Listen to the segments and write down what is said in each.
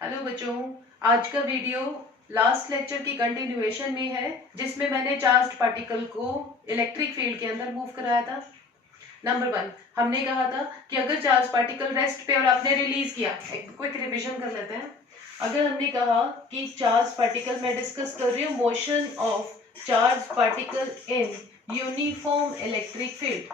Hello बच्चों, आज का वीडियो लास्ट लेक्चर की कंटिन्यूएशन में है, जिसमें मैंने चार्ज्ड पार्टिकल को इलेक्ट्रिक फील्ड के अंदर मूव कराया था। नंबर 1, हमने कहा था कि अगर चार्ज पार्टिकल रेस्ट पे और आपने रिलीज किया, एक क्विक रिवीजन कर लेते हैं। अगर हमने कहा कि चार्ज पार्टिकल, मैं डिस्कस कर रही हूँ motion of charge particle in uniform electric field,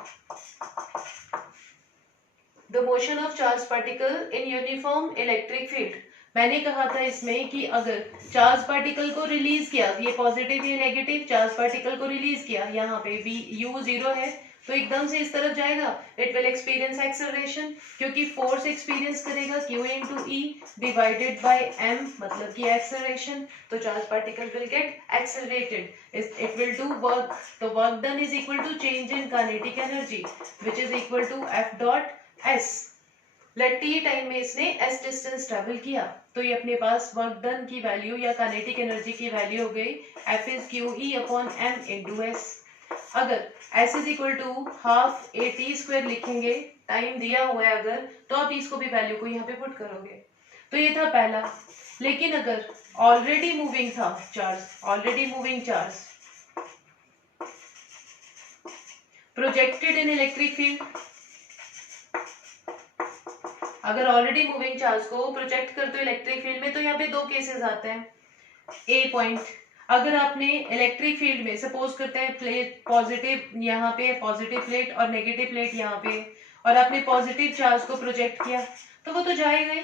the motion of charge particle in uniform electric field. मैंने कहा था इसमें कि अगर चार्ज पार्टिकल को रिलीज किया, ये पॉजिटिव या नेगेटिव, चार्ज पार्टिकल को रिलीज किया, यहाँ पे v u 0 है, तो एकदम से इस तरफ जाएगा, इट विल एक्सपीरियंस एक्सेलरेशन, क्योंकि फोर्स एक्सपीरियंस करेगा q into E divided by m, मतलब कि एक्सेलरेशन। तो charge particle will get accelerated, it will do work, तो work done is equal to change in kinetic energy which is equal to f dot s। Let t time में इसने s distance travel किया, तो ये अपने पास work done की value या काइनेटिक एनर्जी की वैल्यू हो गई F is q e upon m into s. अगर s is equal to half a t square लिखेंगे, टाइम दिया हुआ है अगर, तो आप इसको भी वैल्यू को यहाँ पे पुट करोगे। तो ये था पहला। लेकिन अगर ऑलरेडी मूविंग था charge, already moving charge projected in electric field, अगर ऑलरेडी मूविंग चार्ज को प्रोजेक्ट कर दो इलेक्ट्रिक फील्ड में, तो यहाँ पे दो केसेस आते हैं। ए पॉइंट, अगर आपने इलेक्ट्रिक फील्ड में सपोज करते हैं प्लेट पॉजिटिव, यहाँ पे पॉजिटिव प्लेट और नेगेटिव प्लेट यहाँ पे, और आपने पॉजिटिव चार्ज को प्रोजेक्ट किया, तो वो तो जाएगा ही,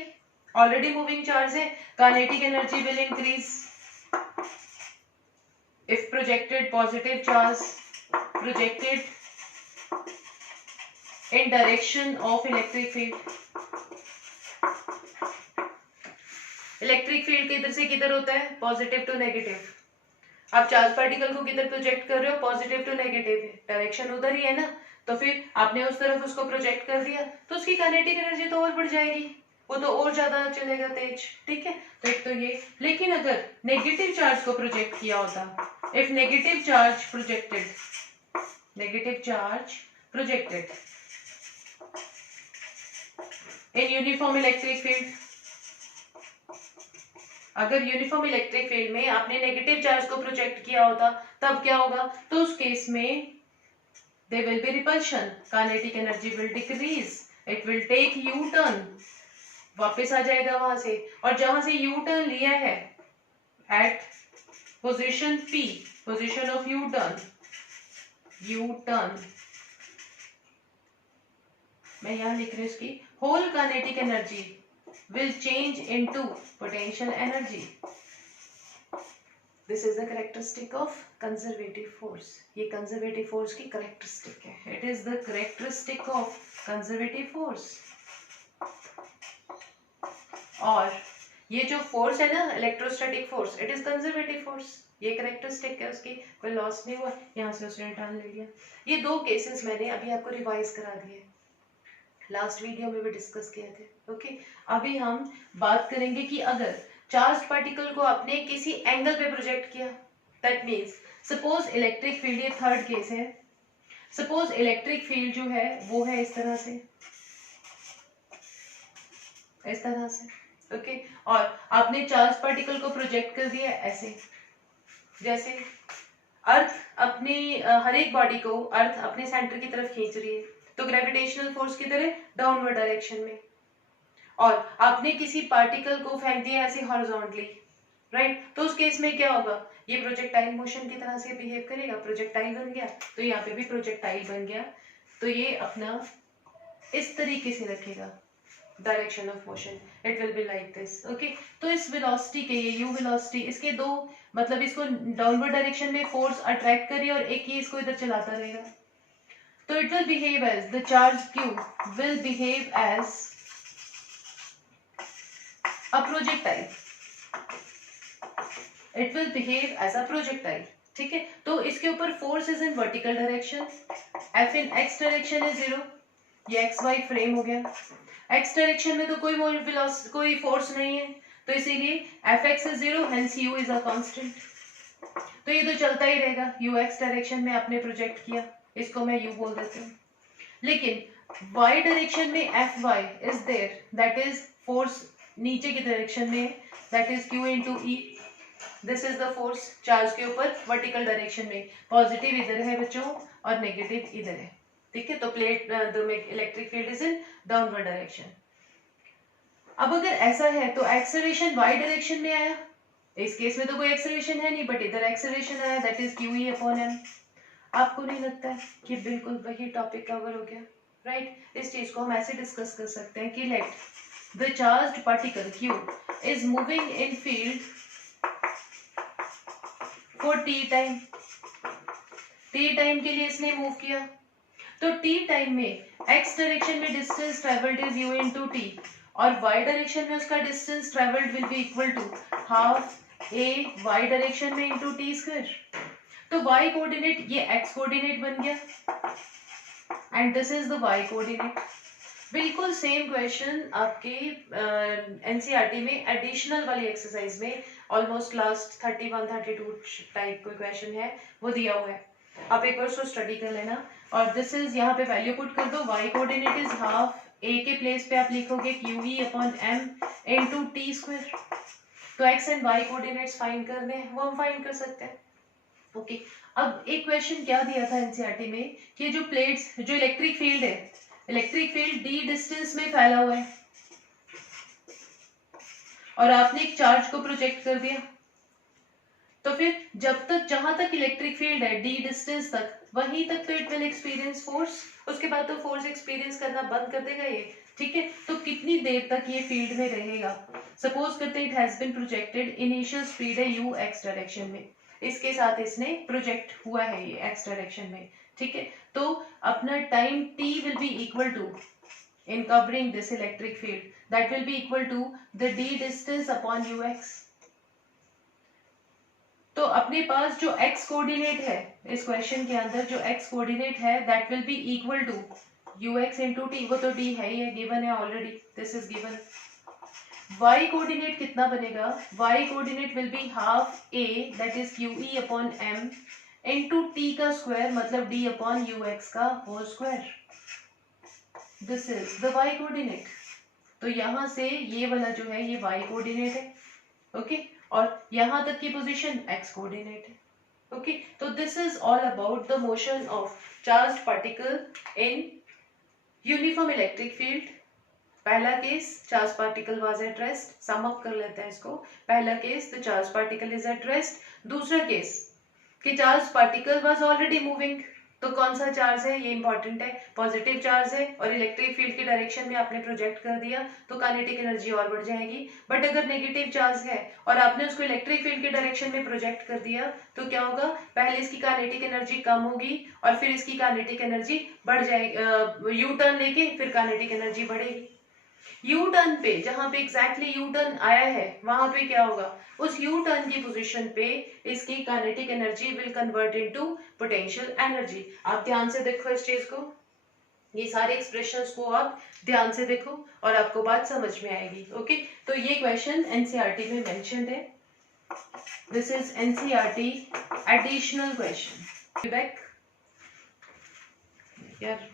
ऑलरेडी मूविंग चार्ज है, kinetic energy will increase if projected positive charge projected in direction of electric field। Electric field किधर से किधर होता है, पॉजिटिव टू नेगेटिव। आप चार्ज पार्टिकल को किधर प्रोजेक्ट कर रहे हो, पॉजिटिव टू नेगेटिव, डायरेक्शन उधर ही है ना, तो फिर आपने उस तरफ उसको प्रोजेक्ट कर दिया, तो उसकी काइनेटिक एनर्जी तो और बढ़ जाएगी, वो तो और ज्यादा चलेगा तेज, ठीक है। तो एक तो ये। लेकिन अगर नेगेटिव चार्ज को प्रोजेक्ट किया होता, if negative charge projected, negative charge projected in uniform electric field, अगर यूनिफॉर्म इलेक्ट्रिक फील्ड में आपने नेगेटिव चार्ज को प्रोजेक्ट किया होता, तब क्या होगा, तो उस केस में there will be repulsion, kinetic energy will decrease, it will take U turn, वापस आ जाएगा वहां से, और जहां से U turn लिया है at position P, position of U turn, U turn, मैं यहाँ लिख रही हूँ इसकी, whole kinetic energy will change into potential energy। This is the characteristic of conservative force। ये conservative force की characteristic है। It is the characteristic of conservative force। और ये जो force है ना, electrostatic force, it is conservative force। ये characteristic है उसकी, कोई loss नहीं हुआ, यहाँ से उसने टर्न ले लिया। ये दो cases मैंने अभी आपको रिवाइज करा दिए, लास्ट वीडियो में भी डिस्कस किए थे। ओके, अभी हम बात करेंगे कि अगर चार्ज पार्टिकल को आपने किसी एंगल पे प्रोजेक्ट किया, that means suppose electric field, ये थर्ड केस है, सपोज इलेक्ट्रिक फील्ड जो है वो है इस तरह से, इस तरह से, ओके, और आपने चार्ज पार्टिकल को प्रोजेक्ट कर दिया ऐसे, जैसे अर्थ अपनी हर एक बॉडी को अर्थ अपने सेंटर की तरफ खींच रही है, तो ग्रेविटेशनल फोर्स किधर है, डाउनवर्ड डायरेक्शन में, और आपने किसी पार्टिकल को फेंक दिया ऐसे हॉरिजॉन्टली, राइट, तो उस केस में क्या होगा, ये प्रोजेक्टाइल मोशन की तरह से बिहेव करेगा, प्रोजेक्टाइल बन गया, तो यहाँ पे भी प्रोजेक्टाइल बन गया, तो ये अपना इस तरीके से रखेगा direction of motion, it will be like this. Okay, तो इस वेलोसिटी के, ये यू वेलोसिटी, इसके दो मतलब, इसको डाउनवर्ड डायरेक्शन में फोर्स अट्रैक्ट करिए और एक ही इसको इधर चलाता रहेगा, तो it will behave as, the charge q will behave as a projectile, it will behave as a projectile, ठीक है। तो इसके ऊपर force is in vertical direction, f in x direction है 0, ये xy फ्रेम हो गया, x डायरेक्शन में तो कोई फोर्स नहीं है, तो इसीलिए fx is 0, hence u is a constant, तो ये तो चलता ही रहेगा, ux डायरेक्शन में आपने प्रोजेक्ट किया, इसको मैं u बोल देती हूँ। लेकिन y डायरेक्शन में Fy is there, that is force नीचे की डायरेक्शन में, that is Q into e. This is the force charge के ऊपर वर्टिकल डायरेक्शन में। पॉजिटिव इधर है बच्चों और नेगेटिव इधर है, ठीक है। तो plate the electric field is in downward direction. अब अगर ऐसा है तो एक्सेलरेशन वाई डायरेक्शन में आया, इस केस में तो कोई एक्सेलरेशन है नहीं, बट इधर एक्सेलरेशन आया, that is q e upon m. आपको नहीं लगता है कि बिल्कुल वही टॉपिक कवर हो गया, राइट? इस चीज को हम ऐसे डिस्कस कर सकते हैं कि let the charged particle Q is moving in field for t time. t time के लिए इसने मूव किया, तो t टाइम में x डायरेक्शन में distance travelled is u into t, और y डायरेक्शन में उसका distance travelled will be equal to half a y direction में इनटू t स्क्वायर। तो y कोऑर्डिनेट ये x कोऑर्डिनेट बन गया and this is the y coordinate. बिल्कुल same question आपके एनसीईआरटी में एडिशनल वाली एक्सरसाइज में ऑलमोस्ट लास्ट 31-32 टाइप कोई क्वेश्चन है, वो दिया हुआ है। आप एक बार उसको स्टडी कर लेना। और दिस इज, यहाँ पे वैल्यू पुट कर दो, y coordinate is half a के प्लेस पे आप लिखोगे QE upon m into t square. तो x and y coordinates find करने हैं, वो हम फाइंड कर सकते हैं। ओके अब एक क्वेश्चन क्या दिया था एनसीईआरटी में कि जो प्लेट्स, जो इलेक्ट्रिक फील्ड है, इलेक्ट्रिक फील्ड d डिस्टेंस में फैला हुआ है और आपने एक चार्ज को प्रोजेक्ट कर दिया, तो फिर जब तक, जहां तक इलेक्ट्रिक फील्ड है d डिस्टेंस तक, वहीं तक तो इट विल एक्सपीरियंस फोर्स, उसके बाद तो फोर्स एक्सपीरियंस करना बंद कर देगा ये, ठीक है। तो कितनी देर तक ये फील्ड में रहेगा? सपोज करते it has been projected, initial speed है u x डायरेक्शन में, इसके साथ इसने प्रोजेक्ट हुआ है ये x डायरेक्शन में, ठीक है। तो अपना time t will be equal to, in covering this electric field, that will be equal to the d distance upon ux। तो अपने पास जो x कोऑर्डिनेट है इस क्वेश्चन के अंदर, जो x कोऑर्डिनेट है that will be equal to ux into t, वो तो d है ही है, गिवन है already, this is given. y coordinate कितना बनेगा? y coordinate will be half a that is qe upon m into t का square, मतलब d upon ux का whole square. This is the y coordinate. तो यहां से ये वाला जो है ये y कोऑर्डिनेट है, ओके, और यहां तक की पोजीशन x कोऑर्डिनेट है, ओके। तो this is all about the motion of charged particle in uniform electric field. पहला case, charge particle was at rest, sum up कर लेते हैं इसको। पहला case, the charge particle is at rest. दूसरा case कि charge particle was already moving, तो कौन सा चार्ज है ये इंपॉर्टेंट है, पॉजिटिव चार्ज है और इलेक्ट्रिक फील्ड की डायरेक्शन में आपने प्रोजेक्ट कर दिया तो काइनेटिक एनर्जी और बढ़ जाएगी। बट अगर नेगेटिव चार्ज है और आपने उसको इलेक्ट्रिक फील्ड की डायरेक्शन में प्रोजेक्ट कर दिया तो क्या होगा? पहले इसकी काइनेटिक एनर्जी कम होगी और फिर इसकी काइनेटिक एनर्जी बढ़ जाएगी, यू टर्न लेके फिर काइनेटिक एनर्जी बढ़ेगी। यू टर्न पे, जहां पे एग्जैक्टली यू टर्न आया है वहां पे क्या होगा? उस यू टर्न की पोजीशन पे इसकी kinetic energy will convert into potential energy. आप ध्यान से देखो इस चीज को, ये सारे एक्सप्रेशंस को आप ध्यान से देखो और आपको बात समझ में आएगी, ओके। तो ये क्वेश्चन एनसीईआरटी में मेंशन्ड है, this is NCERT additional question. Back यार